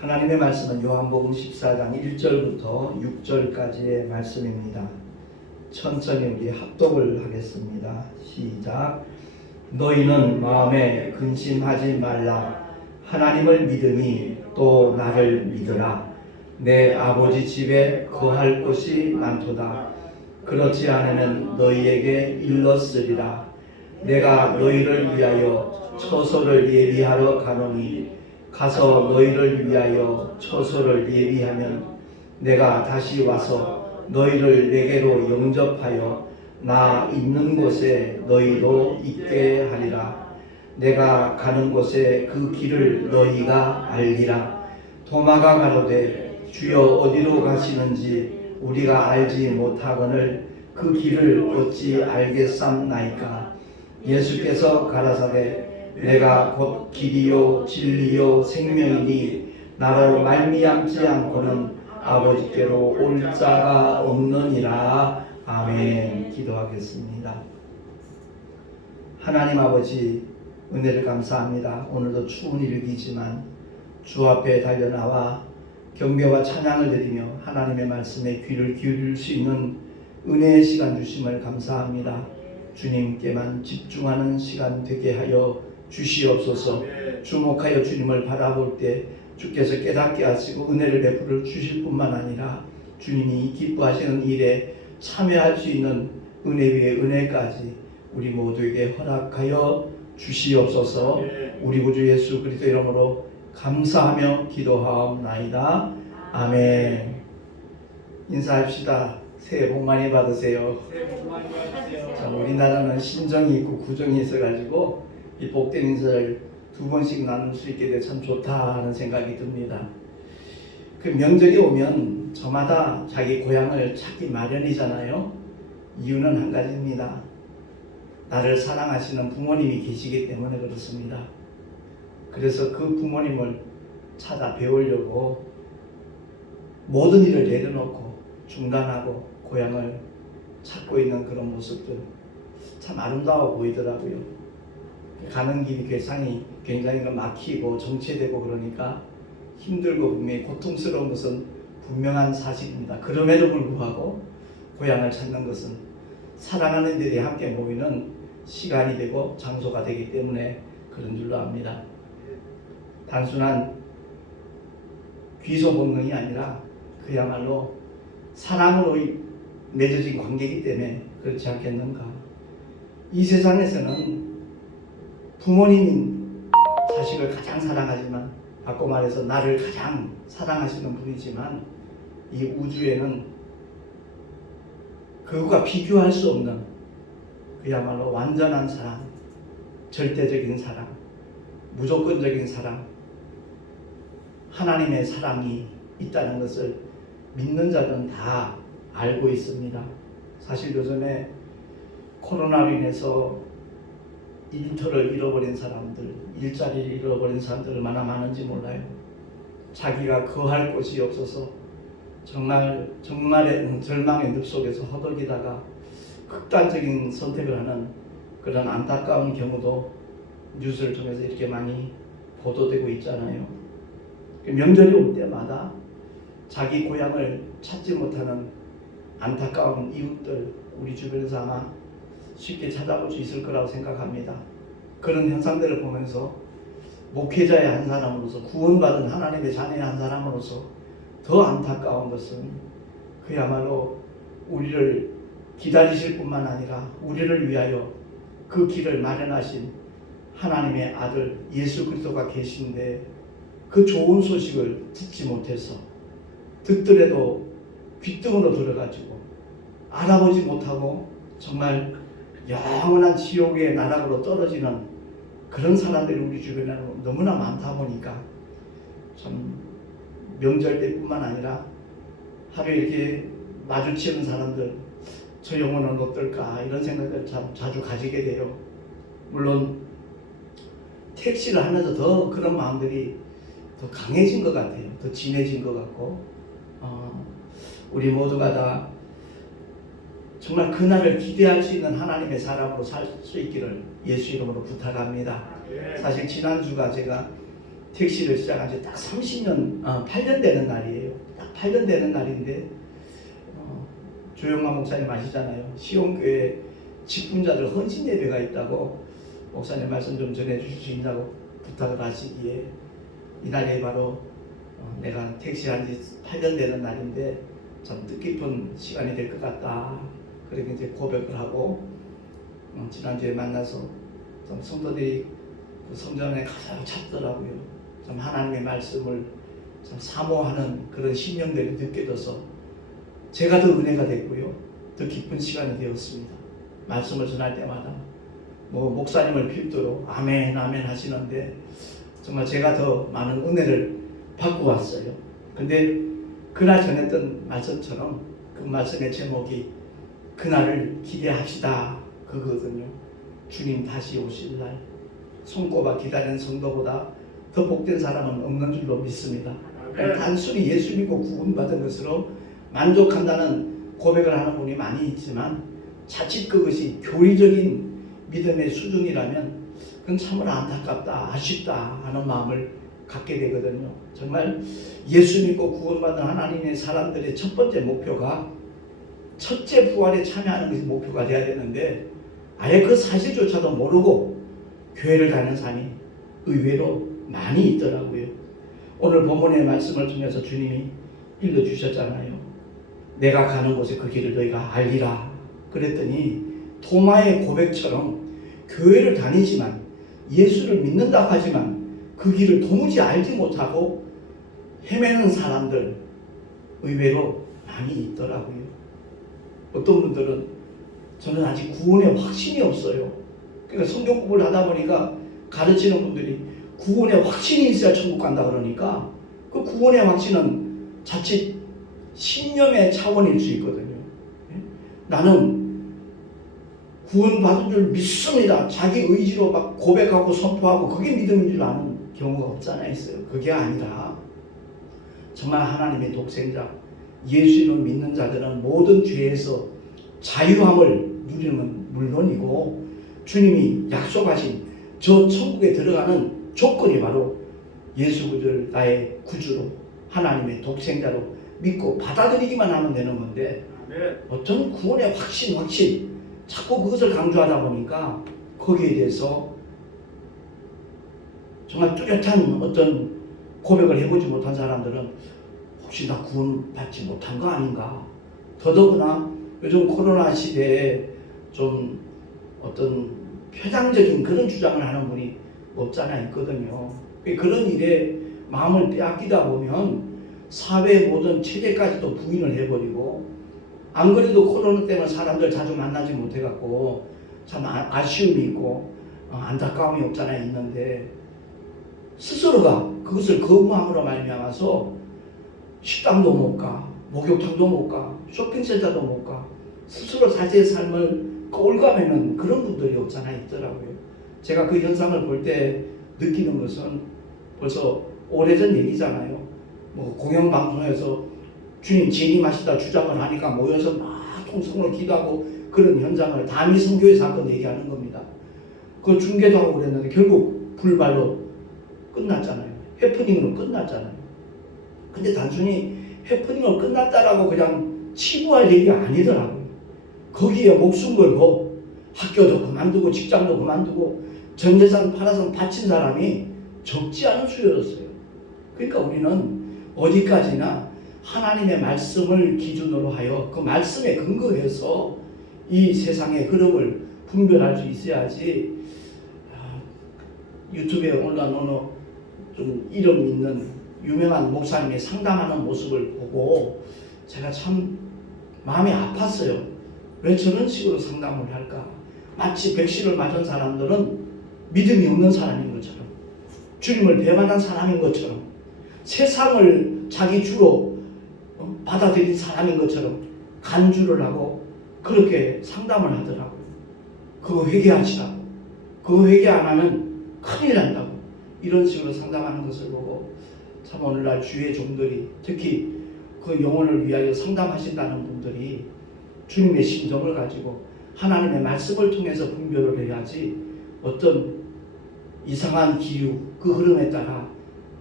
하나님의 말씀은 요한복음 14장 1절부터 6절까지의 말씀입니다. 천천히 우리 합독을 하겠습니다. 시작. 너희는 마음에 근심하지 말라. 하나님을 믿으니 또 나를 믿으라. 내 아버지 집에 거할 곳이 많도다. 그렇지 않으면 너희에게 일렀으리라. 내가 너희를 위하여 처소를 예비하러 가노니 가서 너희를 위하여 처소를 예비하면 내가 다시 와서 너희를 내게로 영접하여 나 있는 곳에 너희도 있게 하리라. 내가 가는 곳에 그 길을 너희가 알리라. 도마가 가로되 주여 어디로 가시는지 우리가 알지 못하거늘 그 길을 어찌 알겠삼나이까. 예수께서 가라사대 내가 곧 길이요 진리요 생명이니 나로 말미암지 않고는 아버지께로 올 자가 없느니라. 아멘. 기도하겠습니다. 하나님 아버지, 은혜를 감사합니다. 오늘도 추운 일기지만 주 앞에 달려나와 경배와 찬양을 드리며 하나님의 말씀에 귀를 기울일 수 있는 은혜의 시간 주심을 감사합니다. 주님께만 집중하는 시간 되게 하여 주시옵소서. 주목하여 주님을 바라볼 때 주께서 깨닫게 하시고 은혜를 베풀어 주실 뿐만 아니라 주님이 기뻐하시는 일에 참여할 수 있는 은혜 위에 은혜까지 우리 모두에게 허락하여 주시옵소서. 우리 구주 예수 그리스도 이름으로 감사하며 기도하옵나이다. 아멘. 인사합시다. 새해 복 많이 받으세요. 자, 우리나라는 신정이 있고 구정이 있어가지고 이 복된 인사를 두 번씩 나눌 수 있게 돼 참 좋다 하는 생각이 듭니다. 그 명절이 오면 저마다 자기 고향을 찾기 마련이잖아요. 이유는 한 가지입니다. 나를 사랑하시는 부모님이 계시기 때문에 그렇습니다. 그래서 그 부모님을 찾아 배우려고 모든 일을 내려놓고 중단하고 고향을 찾고 있는 그런 모습들 참 아름다워 보이더라고요. 가는 길이 굉장히 막히고 정체되고 그러니까 힘들고 분명히 고통스러운 것은 분명한 사실입니다. 그럼에도 불구하고 고향을 찾는 것은 사랑하는 이들이 함께 모이는 시간이 되고 장소가 되기 때문에 그런 줄로 압니다. 단순한 귀소 본능이 아니라 그야말로 사랑으로 맺어진 관계이기 때문에 그렇지 않겠는가. 이 세상에서는 부모님인 자식을 가장 사랑하지만, 바꿔 말해서 나를 가장 사랑하시는 분이지만, 이 우주에는 그것과 비교할 수 없는 그야말로 완전한 사랑, 절대적인 사랑, 무조건적인 사랑, 하나님의 사랑이 있다는 것을 믿는 자들은 다 알고 있습니다. 사실 요즘에 코로나로 인해서 일터를 잃어버린 사람들, 일자리를 잃어버린 사람들 얼마나 많은지 몰라요. 자기가 거할 곳이 없어서 정말의 절망의 늪속에서 허덕이다가 극단적인 선택을 하는 그런 안타까운 경우도 뉴스를 통해서 이렇게 많이 보도되고 있잖아요. 명절이 올 때마다 자기 고향을 찾지 못하는 안타까운 이웃들, 우리 주변에서 아마 쉽게 찾아볼 수 있을 거라고 생각합니다. 그런 현상들을 보면서 목회자의 한 사람으로서, 구원받은 하나님의 자녀의 한 사람으로서 더 안타까운 것은 그야말로 우리를 기다리실 뿐만 아니라 우리를 위하여 그 길을 마련하신 하나님의 아들 예수 그리스도가 계신데 그 좋은 소식을 듣지 못해서, 듣더라도 귓등으로 들어가지고 알아보지 못하고 정말 영원한 지옥의 나락으로 떨어지는 그런 사람들이 우리 주변에 너무나 많다 보니까 참 명절 때뿐만 아니라 하루에 이렇게 마주치는 사람들, 저 영혼은 어떨까 이런 생각을 참 자주 가지게 돼요. 물론 택시를 하면서 더 그런 마음들이 더 강해진 것 같아요. 더 진해진 것 같고, 우리 모두가 다 정말 그날을 기대할 수 있는 하나님의 사람으로 살 수 있기를 예수 이름으로 부탁합니다. 사실 지난주가 제가 택시를 시작한 지 딱 30년, 8년 되는 날이에요. 딱 8년 되는 날인데 조영만 목사님 아시잖아요. 시온교회 직분자들 헌신 예배가 있다고 목사님 말씀 좀 전해주실 수 있냐고 부탁을 하시기에 이날이 바로 내가 택시한 지 8년 되는 날인데 참 뜻깊은 시간이 될 것 같다. 그렇게 이제 고백을 하고 지난주에 만나서 좀 성도들이 그 성전에 가서 찾더라고요. 참 하나님의 말씀을 참 사모하는 그런 심령들이 느껴져서 제가 더 은혜가 됐고요. 더 기쁜 시간이 되었습니다. 말씀을 전할 때마다 목사님을 필두로 아멘 아멘 하시는데 정말 제가 더 많은 은혜를 받고 왔어요. 근데 그날 전했던 말씀처럼 그 말씀의 제목이 그날을 기대합시다 그거거든요. 주님 다시 오실 날 손꼽아 기다리는 성도보다 더 복된 사람은 없는 줄로 믿습니다. 단순히 예수 믿고 구원받은 것으로 만족한다는 고백을 하는 분이 많이 있지만 자칫 그것이 교리적인 믿음의 수준이라면 그건 참으로 안타깝다, 아쉽다 하는 마음을 갖게 되거든요. 정말 예수 믿고 구원받은 하나님의 사람들의 첫 번째 목표가 첫째 부활에 참여하는 것이 목표가 돼야 되는데 아예 그 사실조차도 모르고 교회를 다니는 사람이 의외로 많이 있더라고요. 오늘 본문의 말씀을 통해서 주님이 읽어주셨잖아요. 내가 가는 곳에 그 길을 너희가 알리라 그랬더니 토마의 고백처럼 교회를 다니지만 예수를 믿는다 하지만 그 길을 도무지 알지 못하고 헤매는 사람들 의외로 많이 있더라고요. 어떤 분들은 저는 아직 구원의 확신이 없어요. 그러니까 성경 공부를 하다 보니까 가르치는 분들이 구원의 확신이 있어야 천국 간다 그러니까 그 구원의 확신은 자칫 신념의 차원일 수 있거든요. 나는 구원받은 줄 믿습니다. 자기 의지로 막 고백하고 선포하고 그게 믿음인 줄 아는 경우가 없잖아 있어요. 그게 아니라 정말 하나님의 독생자 예수를 믿는 자들은 모든 죄에서 자유함을 누리는 물론이고 주님이 약속하신 저 천국에 들어가는 조건이 바로 예수 그리스도를 나의 구주로 하나님의 독생자로 믿고 받아들이기만 하면 되는 건데 어떤 구원의 확신 자꾸 그것을 강조하다 보니까 거기에 대해서 정말 뚜렷한 어떤 고백을 해보지 못한 사람들은 혹시 나 구원받지 못한 거 아닌가. 더더구나 요즘 코로나 시대에 좀 어떤 표상적인 그런 주장을 하는 분이 없잖아 있거든요. 그런 일에 마음을 빼앗기다 보면 사회 모든 체계까지도 부인을 해버리고 안 그래도 코로나 때문에 사람들 자주 만나지 못해갖고 참 아쉬움이 있고 안타까움이 없잖아 있는데 스스로가 그것을 거부함으로 말미암아서 식당도 못 가, 목욕탕도 못 가, 쇼핑센터도 못 가, 스스로 자기의 삶을 꼴감하는 그런 분들이 없잖아 있더라고요. 제가 그 현상을 볼 때 느끼는 것은 벌써 오래전 얘기잖아요. 공영방송에서 주님 재림하시다 주장을 하니까 모여서 막 통성으로 기도하고 그런 현장을 다미 선교회 사건 얘기하는 겁니다. 그거 중계도 하고 그랬는데 결국 불발로 끝났잖아요. 해프닝으로 끝났잖아요. 근데 단순히 해프닝으로 끝났다라고 그냥 치부할 얘기가 아니더라고요. 거기에 목숨 걸고 학교도 그만두고 직장도 그만두고 전 재산 팔아서 바친 사람이 적지 않은 수였어요. 그러니까 우리는 어디까지나 하나님의 말씀을 기준으로 하여 그 말씀에 근거해서 이 세상의 흐름을 분별할 수 있어야지. 유튜브에 올라온 어느 좀 이름 있는 유명한 목사님이 상담하는 모습을 보고 제가 참 마음이 아팠어요. 왜 저런 식으로 상담을 할까? 마치 백신을 맞은 사람들은 믿음이 없는 사람인 것처럼 주님을 배반한 사람인 것처럼 세상을 자기 주로 받아들인 사람인 것처럼 간주를 하고 그렇게 상담을 하더라고요. 그거 회개하시라고. 그거 회개 안 하면 큰일 난다고. 이런 식으로 상담하는 것을 보고 참 오늘날 주의 종들이 특히 그 영혼을 위하여 상담하신다는 분들이 주님의 심정을 가지고 하나님의 말씀을 통해서 분별을 해야지 어떤 이상한 기류 그 흐름에 따라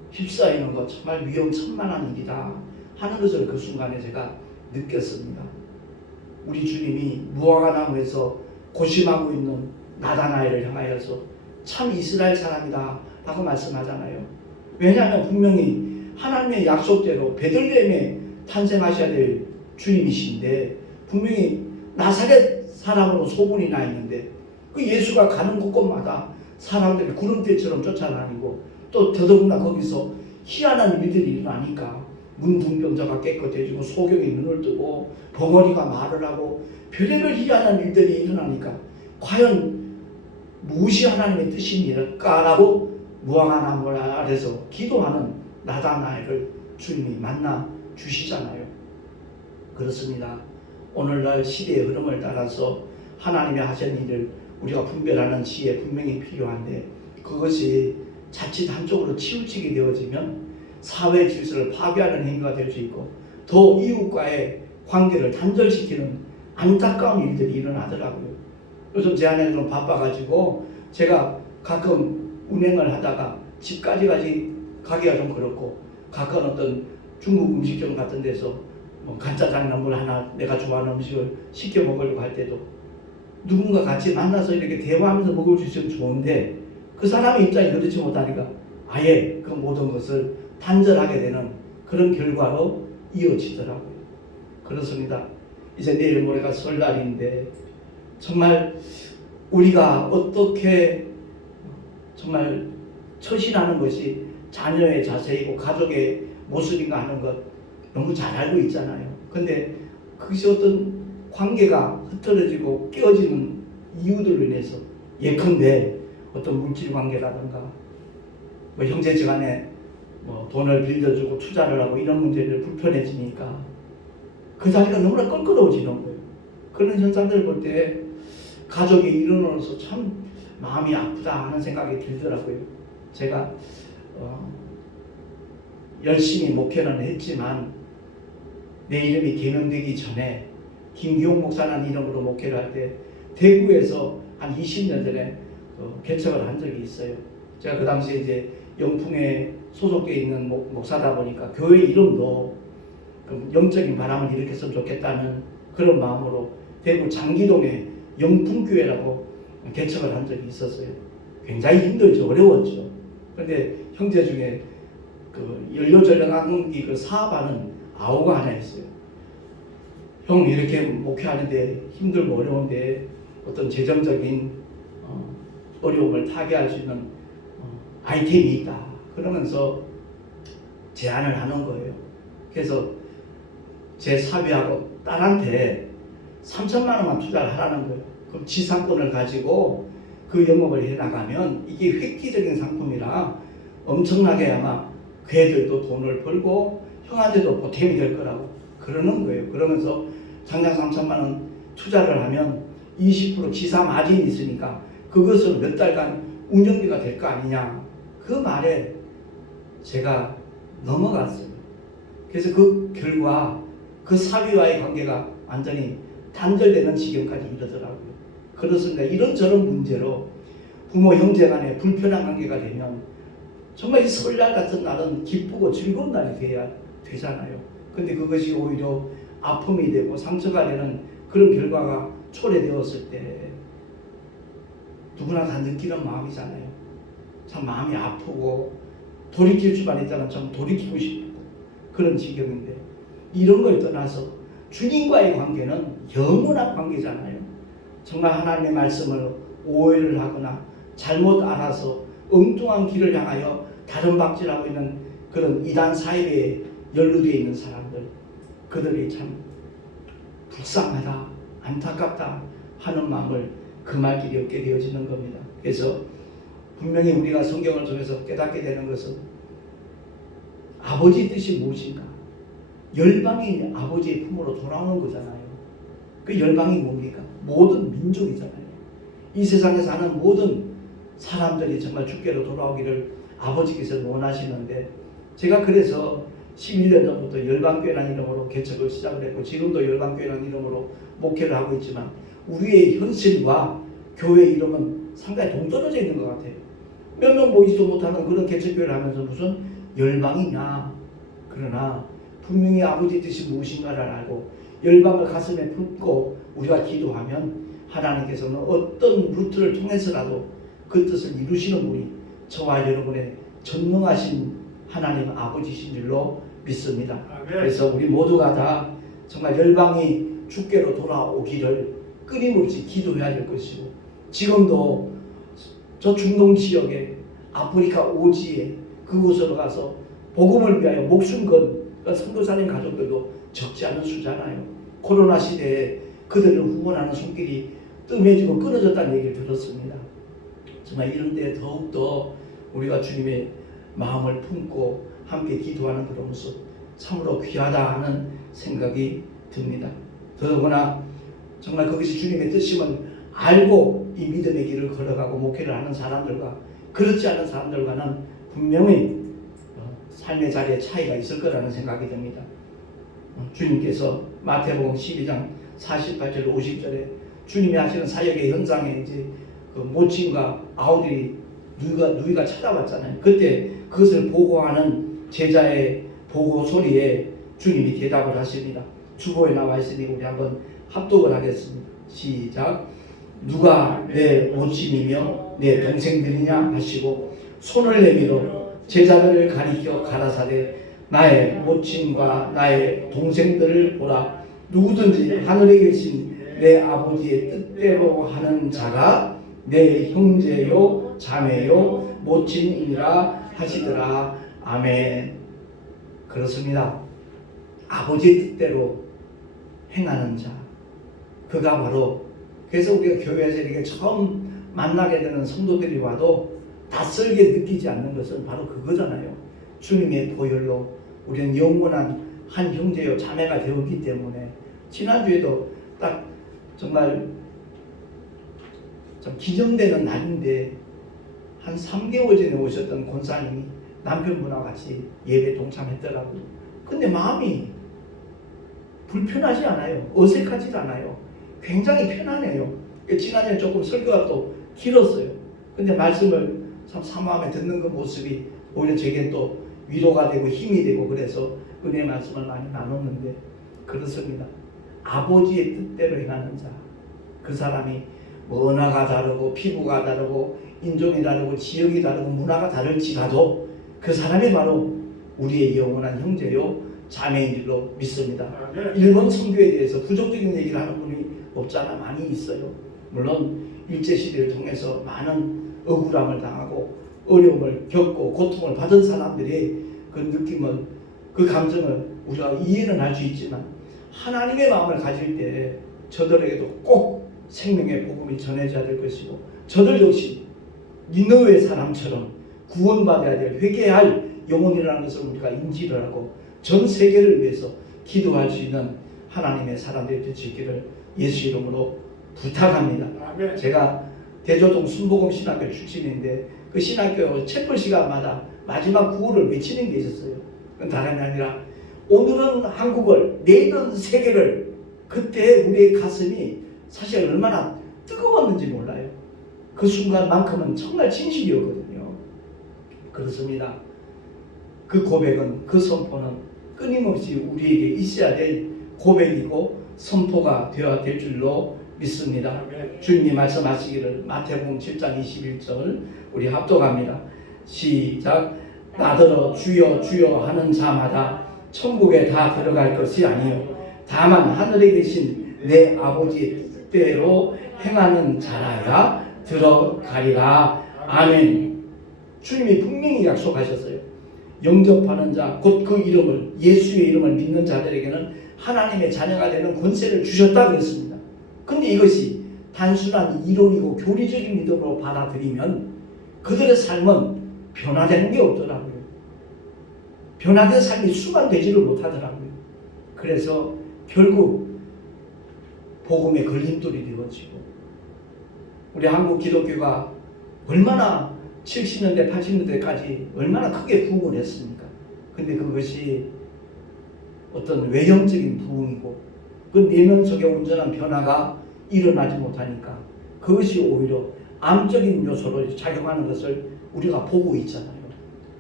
휩싸이는 것 정말 위험천만한 일이다 하는 것을 그 순간에 제가 느꼈습니다. 우리 주님이 무화과 나무에서 고심하고 있는 나다나엘을 향하여서 참 이스라엘 사람이다 라고 말씀하잖아요. 왜냐하면 분명히 하나님의 약속대로 베들레헴에 탄생하셔야 될 주님이신데 분명히 나사렛 사람으로 소문이 나 있는데 그 예수가 가는 곳곳마다 사람들이 구름대처럼 쫓아다니고 또 더더군다나 거기서 희한한 일들이 일어나니까 문둥병자가 깨끗해지고 소경이 눈을 뜨고 벙어리가 말을 하고 별의별 희한한 일들이 일어나니까 과연 무엇이 하나님의 뜻입니까라고 무화과 나무 아래서 기도하는 나다나엘을 주님이 만나 주시잖아요. 그렇습니다. 오늘날 시대의 흐름을 따라서 하나님의 하신 일을 우리가 분별하는 시에 분명히 필요한데 그것이 자칫 한쪽으로 치우치게 되어지면 사회 질서를 파괴하는 행위가 될 수 있고 더 이웃과의 관계를 단절시키는 안타까운 일들이 일어나더라고요. 요즘 제 아내는 좀 바빠가지고 제가 가끔 운행을 하다가 집까지 가기가 좀 그렇고 가끔 어떤 중국 음식점 같은 데서 뭐 간짜장이나 물 하나 내가 좋아하는 음식을 시켜 먹으려고 할 때도 누군가 같이 만나서 이렇게 대화하면서 먹을 수 있으면 좋은데 그 사람의 입장이 그렇지 못하니까 아예 그 모든 것을 단절하게 되는 그런 결과로 이어지더라고요. 그렇습니다. 이제 내일 모레가 설날인데 정말 우리가 어떻게 정말 처신하는 것이 자녀의 자세이고 가족의 모습인가 하는 것 너무 잘 알고 있잖아요. 근데 그것이 어떤 관계가 흐트러지고 깨어지는 이유들로 인해서 예컨대 어떤 물질 관계라든가 뭐 형제지간에 뭐 돈을 빌려주고 투자를 하고 이런 문제들 불편해지니까 그 자리가 너무나 껄끄러워지는 거예요. 그런 현상들을 볼 때 가족이 일어나서 참 마음이 아프다 하는 생각이 들더라고요. 제가 열심히 목회는 했지만 내 이름이 개명되기 전에 김기용 목사라는 이름으로 목회를 할 때 대구에서 한 20년 전에 개척을 한 적이 있어요. 제가 그 당시에 이제 영풍에 소속되어 있는 목사다 보니까 교회 이름도 영적인 바람을 일으켰으면 좋겠다는 그런 마음으로 대구 장기동에 영풍교회라고 개척을 한 적이 있었어요. 굉장히 힘들죠. 어려웠죠. 그런데 형제 중에 그 연료전력항공기 그 사업하는 아우가 하나 있어요. 형 이렇게 목회하는데 힘들고 어려운데 어떤 재정적인 어려움을 타개할 수 있는 아이템이 있다. 그러면서 제안을 하는 거예요. 그래서 제 사위하고 딸한테 3천만 원만 투자를 하라는 거예요. 그럼 지상권을 가지고 그 영업을 해나가면 이게 획기적인 상품이라 엄청나게 아마 그 애들도 돈을 벌고 형한테도 보탬이 될 거라고 그러는 거예요. 그러면서 당장 3천만 원 투자를 하면 20% 지사 마진이 있으니까 그것으로 몇 달간 운영비가 될 거 아니냐. 그 말에 제가 넘어갔어요. 그래서 그 결과 그 사위와의 관계가 완전히 단절되는 지경까지 이르더라고요. 그렇습니다. 이런저런 문제로 부모 형제 간에 불편한 관계가 되면 정말 이 설날 같은 날은 기쁘고 즐거운 날이 돼야 되잖아요. 근데 그것이 오히려 아픔이 되고 상처가 되는 그런 결과가 초래되었을 때 누구나 다 느끼는 마음이잖아요. 참 마음이 아프고 돌이킬 수만 있다면 참 돌이키고 싶고 그런 지경인데 이런 걸 떠나서 주님과의 관계는 영원한 관계잖아요. 정말 하나님의 말씀을 오해를 하거나 잘못 알아서 엉뚱한 길을 향하여 다른 박질하고 있는 그런 이단 사이에 연루되어 있는 사람들, 그들이 참 불쌍하다, 안타깝다 하는 마음을 그 말길이 얻게 되어지는 겁니다. 그래서 분명히 우리가 성경을 통해서 깨닫게 되는 것은 아버지 뜻이 무엇인가? 열방이 아버지의 품으로 돌아오는 거잖아요. 그 열방이 뭡니까? 모든 민족이잖아요. 이 세상에 사는 모든 사람들이 정말 주께로 돌아오기를 아버지께서 원하시는데 제가 그래서 11년 전부터 열방교회라는 이름으로 개척을 시작을 했고 지금도 열방교회라는 이름으로 목회를 하고 있지만 우리의 현실과 교회 이름은 상당히 동떨어져 있는 것 같아요. 몇 명 모이지도 못하는 그런 개척교회를 하면서 무슨 열방이냐? 그러나 분명히 아버지 뜻이 무엇인가를 알고 열방을 가슴에 품고 우리가 기도하면 하나님께서는 어떤 루트를 통해서라도 그 뜻을 이루시는 분이 저와 여러분의 전능하신 하나님 아버지신 줄로 믿습니다. 그래서 우리 모두가 다 정말 열방이 주께로 돌아오기를 끊임없이 기도해야 될 것이고, 지금도 저 중동 지역에 아프리카 오지에 그곳으로 가서 복음을 위하여 목숨 건 선교사님 가족들도 적지 않은 수잖아요. 코로나 시대에 그들을 후원하는 손길이 뜸해지고 끊어졌다는 얘기를 들었습니다. 정말 이런 때 더욱더 우리가 주님의 마음을 품고 함께 기도하는 그런 모습 참으로 귀하다 하는 생각이 듭니다. 더구나 정말 그것이 주님의 뜻임을 알고 이 믿음의 길을 걸어가고 목회를 하는 사람들과 그렇지 않은 사람들과는 분명히 삶의 자리에 차이가 있을 거라는 생각이 듭니다. 주님께서 마태복음 12장 48절 50절에 주님이 하시는 사역의 현장에 이제 그 모친과 아우들이 누이가 찾아왔잖아요. 그때 그것을 보고하는 제자의 보고 소리에 주님이 대답을 하십니다. 주보에 나와 있으니 우리 한번 합독을 하겠습니다. 시작. 누가 내 모친이며 내 동생들이냐 하시고 손을 내밀어 제자들을 가리켜 가라사대 나의 모친과 나의 동생들을 보라. 누구든지 하늘에 계신 내 아버지의 뜻대로 하는 자가 내 형제요 자매요 모친이라 하시더라. 아멘. 그렇습니다. 아버지의 뜻대로 행하는 자, 그가 바로, 그래서 우리가 교회에서 이렇게 처음 만나게 되는 성도들이 와도 낯설게 느끼지 않는 것은 바로 그거잖아요. 주님의 보혈로 우리는 영원한 한 형제요 자매가 되었기 때문에. 지난주에도 딱 정말 좀 기념되는 날인데 한 3개월 전에 오셨던 권사님이 남편분하고 같이 예배 동참했더라고요. 근데 마음이 불편하지 않아요. 어색하지 않아요. 굉장히 편안해요. 지난주에 조금 설교가 또 길었어요. 근데 말씀을 참 사모하며 듣는 그 모습이 오히려 제게 또 위로가 되고 힘이 되고, 그래서 은혜 말씀을 많이 나눴는데 그렇습니다. 아버지의 뜻대로 행하는 자, 그 사람이 뭐 언어가 다르고 피부가 다르고 인종이 다르고 지역이 다르고 문화가 다를지라도 그 사람이 바로 우리의 영원한 형제요 자매인 줄로 믿습니다. 일본 선교에 대해서 부정적인 얘기를 하는 분이 없잖아 많이 있어요. 물론 일제시대를 통해서 많은 억울함을 당하고 어려움을 겪고 고통을 받은 사람들의 그 느낌을, 그 감정을 우리가 이해는 할 수 있지만 하나님의 마음을 가질 때 저들에게도 꼭 생명의 복음이 전해져야 될 것이고, 저들 역시 니느웨 사람처럼 구원받아야 될, 회개할 영혼이라는 것을 우리가 인지를 하고 전 세계를 위해서 기도할 수 있는 하나님의 사람들이 될 수 있기를 예수 이름으로 부탁합니다. 아멘. 제가 대조동 순복음 신학교 출신인데 그 신학교 채플 시간마다 마지막 구호를 외치는 게 있었어요. 그건 다름이 아니라 오늘은 한국을, 내일은 세계를. 그때 우리의 가슴이 사실 얼마나 뜨거웠는지 몰라요. 그 순간만큼은 정말 진실이었거든요. 그렇습니다. 그 고백은, 그 선포는 끊임없이 우리에게 있어야 될 고백이고 선포가 되어야 될 줄로 믿습니다. 주님이 말씀하시기를 마태복음 7장 21절 우리 합독합니다. 시작. 나더러 주여 주여 하는 자마다 천국에 다 들어갈 것이 아니요 다만 하늘에 계신 내 아버지의 뜻대로 행하는 자라야 들어가리라. 아멘. 주님이 분명히 약속하셨어요. 영접하는 자, 곧 그 이름을, 예수의 이름을 믿는 자들에게는 하나님의 자녀가 되는 권세를 주셨다 그랬습니다. 근데 이것이 단순한 이론이고 교리적인 믿음으로 받아들이면 그들의 삶은 변화되는 게 없더라고요. 변화된 삶이 수반되지를 못하더라고요. 그래서 결국 복음의 걸림돌이 되어지고, 우리 한국 기독교가 얼마나 70년대 80년대까지 얼마나 크게 부흥을 했습니까? 근데 그것이 어떤 외형적인 부흥이고 그 내면 속에 온전한 변화가 일어나지 못하니까 그것이 오히려 암적인 요소로 작용하는 것을 우리가 보고 있잖아요.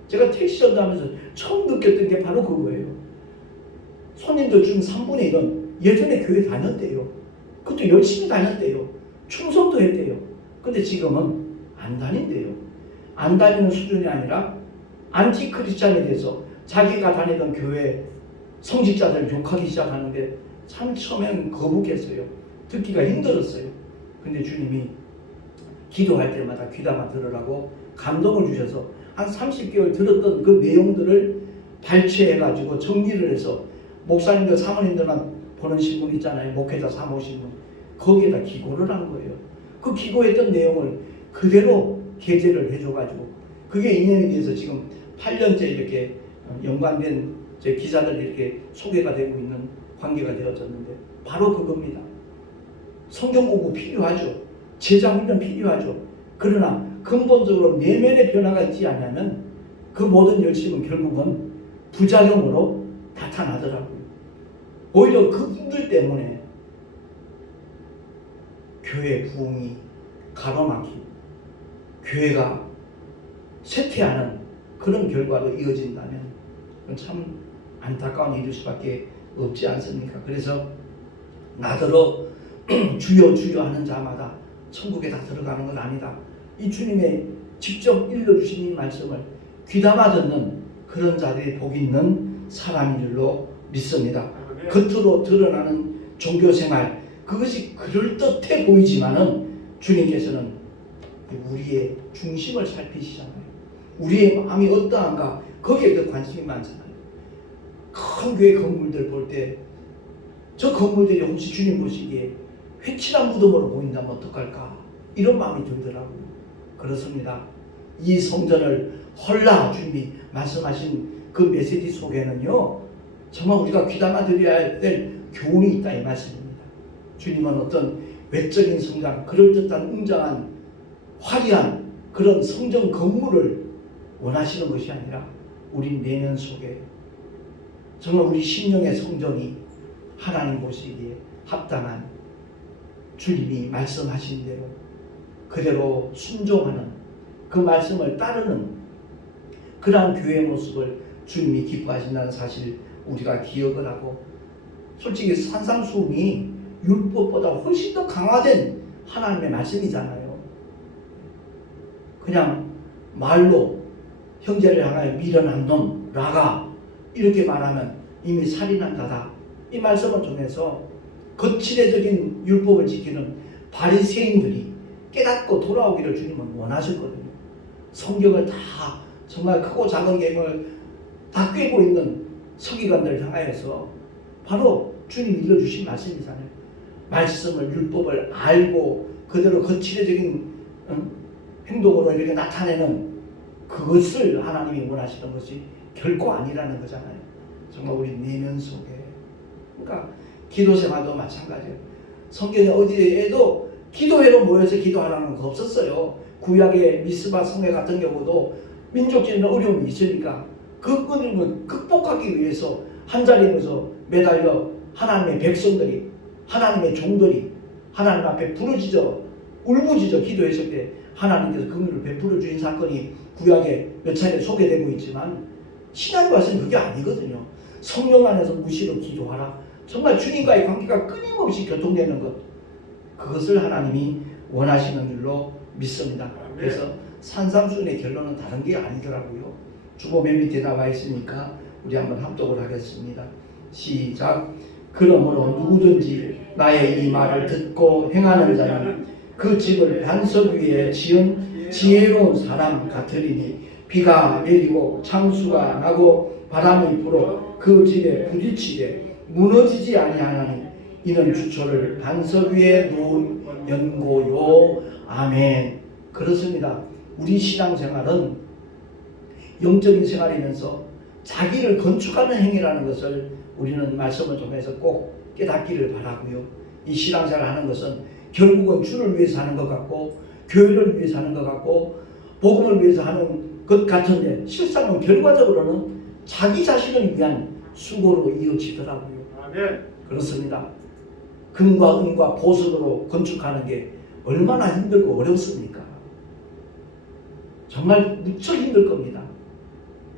제가 택시 전도하면서 처음 느꼈던 게 바로 그거예요. 손님들 중 3분의 1은 예전에 교회 다녔대요. 그것도 열심히 다녔대요. 충성도 했대요. 근데 지금은 안 다닌대요. 안 다니는 수준이 아니라 안티 크리스찬에 대해서 자기가 다니던 교회 성직자들 욕하기 시작하는데 참 처음엔 거북했어요. 듣기가 힘들었어요. 근데 주님이 기도할 때마다 귀담아 들으라고 감동을 주셔서 한 30개월 들었던 그 내용들을 발췌해가지고 정리를 해서 목사님들 사모님들만 보는 신문 있잖아요. 목회자 사모신문. 거기에다 기고를 한 거예요. 그 기고했던 내용을 그대로 게재를 해줘가지고 그게 인연이 돼서 지금 8년째 이렇게 연관된 제 기사들이 이렇게 소개가 되고 있는 관계가 되어졌는데 바로 그겁니다. 성경 공부 필요하죠. 제자 훈련 필요하죠. 그러나 근본적으로 내면의 변화가 있지 않으면 그 모든 열심은 결국은 부작용으로 나타나더라고요. 오히려 그분들 때문에 교회 부흥이 가로막히고 교회가 쇠퇴하는 그런 결과로 이어진다면 참 안타까운 일일 수밖에 없지 않습니까? 그래서 나더러 주여 주여 하는 자마다 천국에 다 들어가는 건 아니다. 이 주님의 직접 일러주신 이 말씀을 귀담아 듣는 그런 자들이 복 있는 사람인 줄로 믿습니다. 겉으로 드러나는 종교생활 그것이 그럴듯해 보이지만은 주님께서는 우리의 중심을 살피시잖아요. 우리의 마음이 어떠한가 거기에 더 관심이 많잖아요. 큰 교회 건물들 볼 때 저 건물들이 혹시 주님 보시기에 회칠한 무덤으로 보인다면 어떡할까 이런 마음이 들더라고요. 그렇습니다. 이 성전을 헐라 주님이 말씀하신 그 메시지 속에는요 정말 우리가 귀담아 들어야 될 교훈이 있다 이 말씀입니다. 주님은 어떤 외적인 성장 그럴듯한 웅장한 화려한 그런 성전 건물을 원하시는 것이 아니라 우리 내면 속에 정말 우리 심령의 성전이 하나님 보시기에 합당한 주님이 말씀하신 대로 그대로 순종하는 그 말씀을 따르는 그러한 교회의 모습을 주님이 기뻐하신다는 사실 우리가 기억을 하고 솔직히 산상수훈이 율법보다 훨씬 더 강화된 하나님의 말씀이잖아요. 그냥 말로 형제를 향하여 미련한 놈, 라가 이렇게 말하면 이미 살인한 자다. 이 말씀을 통해서 거칠해적인 율법을 지키는 바리새인들이 깨닫고 돌아오기를 주님은 원하셨거든요. 성경을 다 정말 크고 작은 계명을 다 꿰고 있는 서기관들을 향하여서 바로 주님이 일러주신 말씀이잖아요. 말씀을 율법을 알고 그대로 거칠해적인 행동으로 이렇게 나타내는 그것을 하나님이 원하시는 것이 결코 아니라는 거잖아요. 정말 우리 내면 속에 그러니까 기도 생활도 마찬가지예요. 성경에 어디에도 기도회로 모여서 기도하라는 거 없었어요. 구약의 미스바 성회 같은 경우도 민족적인 어려움이 있으니까 그 어려움을 극복하기 위해서 한자리에서 매달려 하나님의 백성들이 하나님의 종들이 하나님 앞에 부르짖어 울부짖어 기도했을 때 하나님께서 긍휼을 베풀어 주신 사건이 구약에 몇 차례 소개되고 있지만 신약에 와서는 그게 아니거든요. 성령 안에서 무시로 기도하라. 정말 주님과의 관계가 끊임없이 교통되는 것 그것을 하나님이 원하시는 줄로 믿습니다. 그래서 산상수훈의 결론은 다른 게 아니더라고요. 주보 맨 밑에 나와 있으니까 우리 한번 합독을 하겠습니다. 시작. 그러므로 누구든지 나의 이 말을 듣고 행하는 자는 그 집을 반석 위에 지은 지혜로운 사람 같으리니 비가 내리고 창수가 나고 바람이 불어 그 집에 부딪히게 무너지지 아니하나니 이는 주초를 반석 위에 놓은 연고요. 아멘. 그렇습니다. 우리 신앙생활은 영적인 생활이면서 자기를 건축하는 행위라는 것을 우리는 말씀을 통해서 꼭 깨닫기를 바라고요. 이 신앙생활을 하는 것은 결국은 주를 위해서 하는 것 같고 교회를 위해서 하는 것 같고 복음을 위해서 하는 것 같은데 실상은 결과적으로는 자기 자신을 위한 수고로 이어지더라고요. 아멘. 그렇습니다. 금과 은과 보석으로 건축하는 게 얼마나 힘들고 어렵습니까? 정말 무척 힘들 겁니다.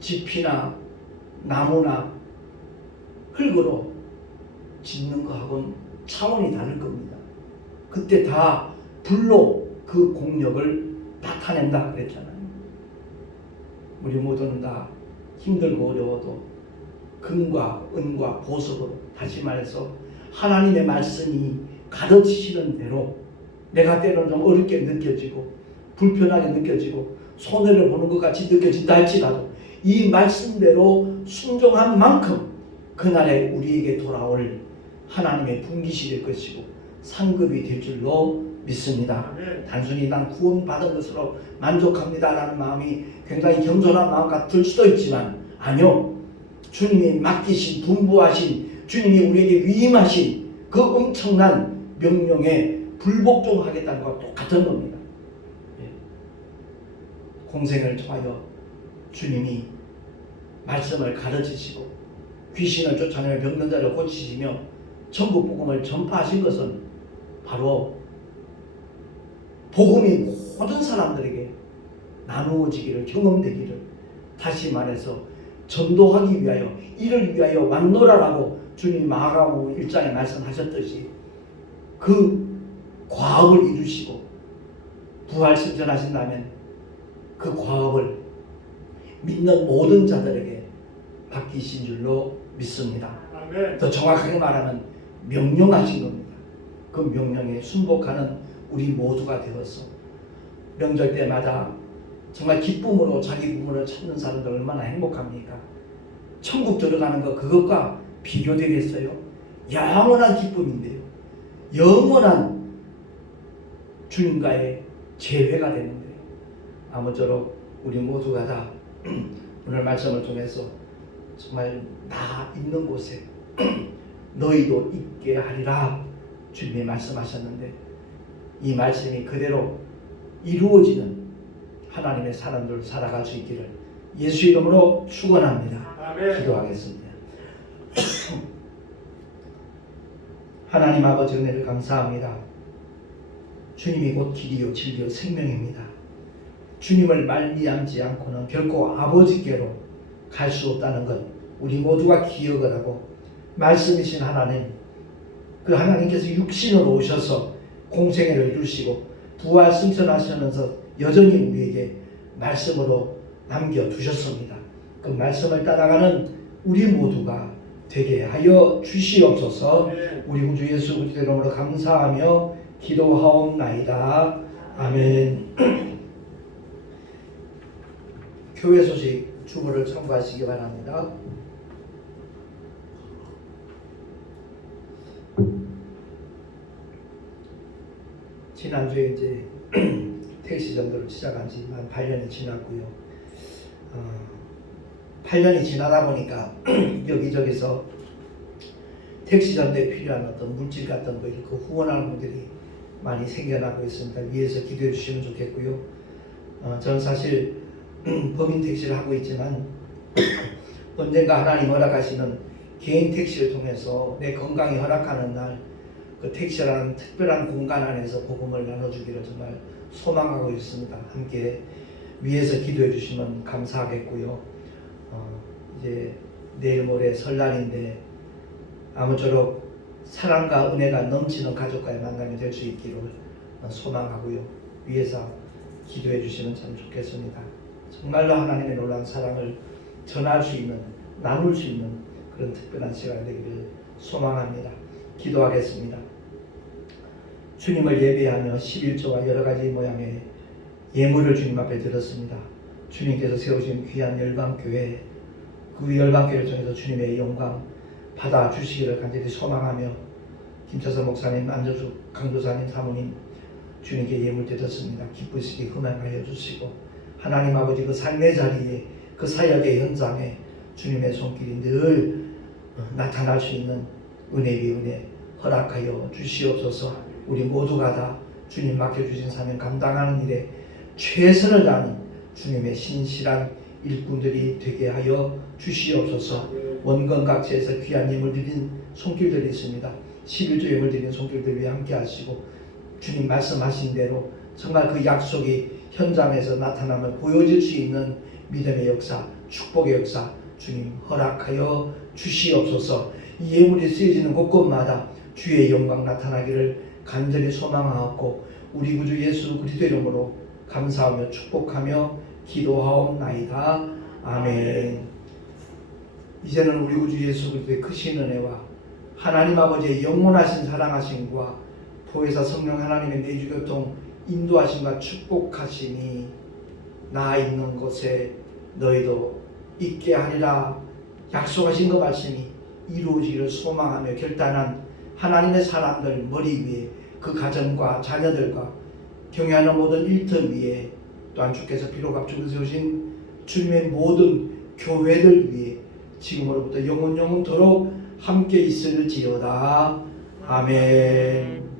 지피나 나무나 흙으로 짓는 거하고는 차원이 다를 겁니다. 그때 다 불로 그 공력을 나타낸다 그랬잖아요. 우리 모두는 다 힘들고 어려워도 금과 은과 보석으로, 다시 말해서 하나님의 말씀이 가르치시는 대로, 내가 때로는 좀 어렵게 느껴지고 불편하게 느껴지고 손해를 보는 것 같이 느껴진다 할지라도 이 말씀대로 순종한 만큼 그날에 우리에게 돌아올 하나님의 분깃이 될 것이고 상급이 될 줄로 믿습니다. 단순히 난 구원받은 것으로 만족합니다라는 마음이 굉장히 겸손한 마음 같을 수도 있지만, 아니요, 주님이 맡기신, 분부하신, 주님이 우리에게 위임하신 그 엄청난 명령에 불복종하겠다는 것과 똑같은 겁니다. 공생을 통하여 주님이 말씀을 가르치시고 귀신을 쫓아내며 병든 자를 고치시며 천국 복음을 전파하신 것은 바로 복음이 모든 사람들에게 나누어지기를, 경험되기를, 다시 말해서 전도하기 위하여, 이를 위하여 왔노라라고 주님이 마가복음 1장에 말씀하셨듯이 그 과업을 이루시고 부활승천하신다면 그 과업을 믿는 모든 자들에게 맡기신 줄로 믿습니다. 더 정확하게 말하면 명령하신 겁니다. 그 명령에 순복하는 우리 모두가 되어서 명절 때마다 정말 기쁨으로 자기 부모를 찾는 사람들 얼마나 행복합니까? 천국 들어가는 거 그것과 비교되겠어요? 영원한 기쁨인데요. 영원한 주님과의 재회가 되는데, 아무쪼록 우리 모두가 다 오늘 말씀을 통해서 정말 나 있는 곳에 너희도 있게 하리라 주님이 말씀하셨는데, 이 말씀이 그대로 이루어지는 하나님의 사람들 살아갈 수 있기를 예수 이름으로 축원합니다. 기도하겠습니다. 하나님 아버지 은혜를 감사합니다. 주님이 곧 길이요 진리요 생명입니다. 주님을 말미암지 않고는 결코 아버지께로 갈 수 없다는 것 우리 모두가 기억을 하고, 말씀이신 하나님, 그 하나님께서 육신으로 오셔서 공생애를 이루시고 부활 승천하시면서 여전히 우리에게 말씀으로 남겨두셨습니다. 그 말씀을 따라가는 우리 모두가 되게 하여 주시옵소서. 우리 구주 예수 그리스도 이름으로 감사하며 기도하옵나이다. 아멘. 교회 소식 주보를 참고하시기 바랍니다. 지난주에 이제 택시 전도를 시작한 지 한 8년이 지났고요. 8년이 지나다 보니까 여기저기서 택시 전도에 필요한 어떤 물질 같은 거 이렇게 후원하는 분들이 많이 생겨나고 있습니다. 위에서 기도해 주시면 좋겠고요. 저는 사실 범인 택시를 하고 있지만 언젠가 하나님 허락하시는 개인 택시를 통해서 내 건강이 허락하는 날 그 택시라는 특별한 공간 안에서 복음을 나눠주기를 정말 소망하고 있습니다. 함께 위에서 기도해 주시면 감사하겠고요. 이제 내일 모레 설날인데 아무쪼록 사랑과 은혜가 넘치는 가족과의 만남이 될 수 있기를 소망하고요. 위에서 기도해 주시면 참 좋겠습니다. 정말로 하나님의 놀라운 사랑을 전할 수 있는, 나눌 수 있는 그런 특별한 시간이 되기를 소망합니다. 기도하겠습니다. 주님을 예배하며 11조와 여러 가지 모양의 예물을 주님 앞에 드렸습니다. 주님께서 세우신 귀한 열방교회, 그 열방교회를 통해서 주님의 영광 받아주시기를 간절히 소망하며 김철선 목사님, 안정숙 강도사님, 사모님 주님께 예물 드렸습니다. 기쁘시게 흠양하여 주시고 하나님 아버지 그 삶의 자리에, 그 사역의 현장에 주님의 손길이 늘 나타날 수 있는 은혜 위 은혜 허락하여 주시옵소서. 우리 모두가 다 주님 맡겨주신 사명 감당하는 일에 최선을 다하는 주님의 신실한 일꾼들이 되게 하여 주시옵소서. 원건각지에서 귀한 예물 드린 손길들이 있습니다. 11조 예물 드린 손길들 위해 함께 하시고 주님 말씀하신 대로 정말 그 약속이 현장에서 나타나며 보여질 수 있는 믿음의 역사 축복의 역사 주님 허락하여 주시옵소서. 이 예물이 쓰여지는 곳곳마다 주의 영광 나타나기를 간절히 소망하옵고 우리 구주 예수 그리스도 이름으로 감사하며 축복하며 기도하옵나이다. 아멘. 이제는 우리 구주 예수 그리스도의 크신 은혜와 하나님 아버지의 영원하신 사랑하심과 보혜사 성령 하나님의 내주교통 인도하심과 축복하심이 나 있는 곳에 너희도 있게 하리라 약속하신 그 말씀이 이루어지기를 소망하며 결단한 하나님의 사람들 머리 위에 그 가정과 자녀들과 경외하는 모든 일터 위에 또한 주께서 비록 앞쪽에 세우신 주님의 모든 교회들 위에 지금으로부터 영원토록 함께 있을지어다. 아멘.